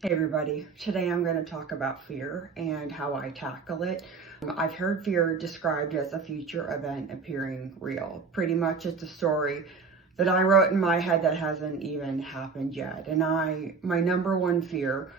Hey everybody, today I'm going to talk about fear and how I tackle it. I've heard fear described as a future event appearing real. Pretty much it's a story that I wrote in my head that hasn't even happened yet. And my number one fear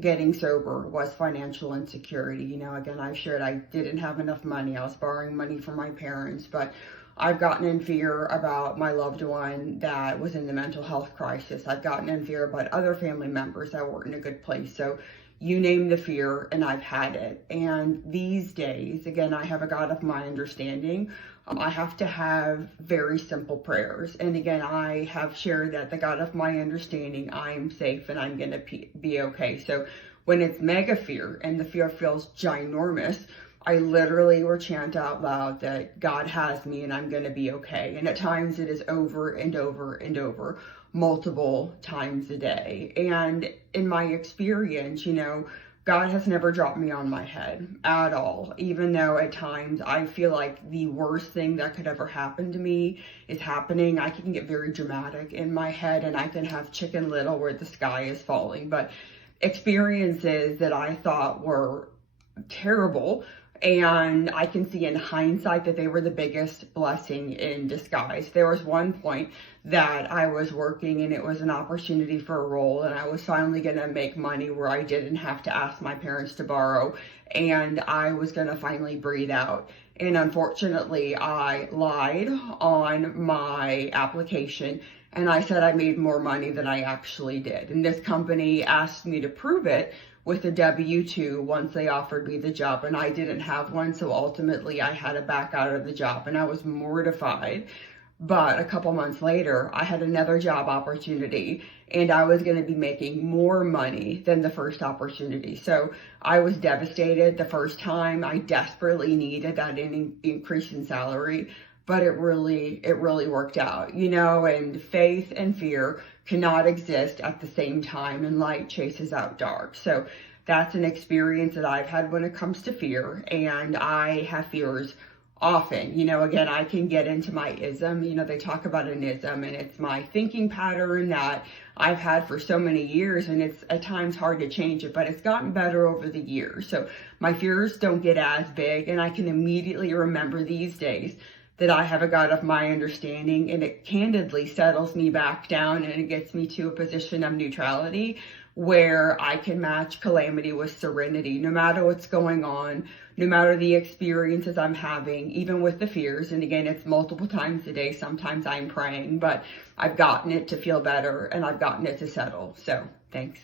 getting sober was financial insecurity. Again, I shared I didn't have enough money. I was borrowing money from my parents, but I've gotten in fear about my loved one that was in the mental health crisis. I've gotten in fear about other family members that weren't in a good place. So you name the fear and I've had it. And these days, again, I have a God of my understanding. I have to have very simple prayers. And again, I have shared that the God of my understanding, I am safe and I'm going to be okay. So when it's mega fear and the fear feels ginormous, I literally will chant out loud that God has me and I'm going to be okay. And at times it is over and over and over, multiple times a day. And in my experience, God has never dropped me on my head at all, even though at times I feel like the worst thing that could ever happen to me is happening. I can get very dramatic in my head and I can have Chicken Little where the sky is falling. But experiences that I thought were terrible, and I can see in hindsight that they were the biggest blessing in disguise. There was one point that I was working and it was an opportunity for a role, and I was finally going to make money where I didn't have to ask my parents to borrow, and I was going to finally breathe out. And unfortunately, I lied on my application and I said I made more money than I actually did. And this company asked me to prove it with a W-2 once they offered me the job, and I didn't have one. So ultimately I had to back out of the job and I was mortified. But a couple months later, I had another job opportunity and I was going to be making more money than the first opportunity. So I was devastated the first time. I desperately needed that increase in salary, but it really worked out, and faith and fear cannot exist at the same time, and light chases out dark. So that's an experience that I've had when it comes to fear, and I have fears often. Again, I can get into my ism. They talk about an ism, and it's my thinking pattern that I've had for so many years, and it's at times hard to change it, but it's gotten better over the years. So my fears don't get as big, and I can immediately remember these days that I have a God of my understanding, and it candidly settles me back down and it gets me to a position of neutrality where I can match calamity with serenity, no matter what's going on, no matter the experiences I'm having, even with the fears. And again, it's multiple times a day. Sometimes I'm praying, but I've gotten it to feel better and I've gotten it to settle. So thanks.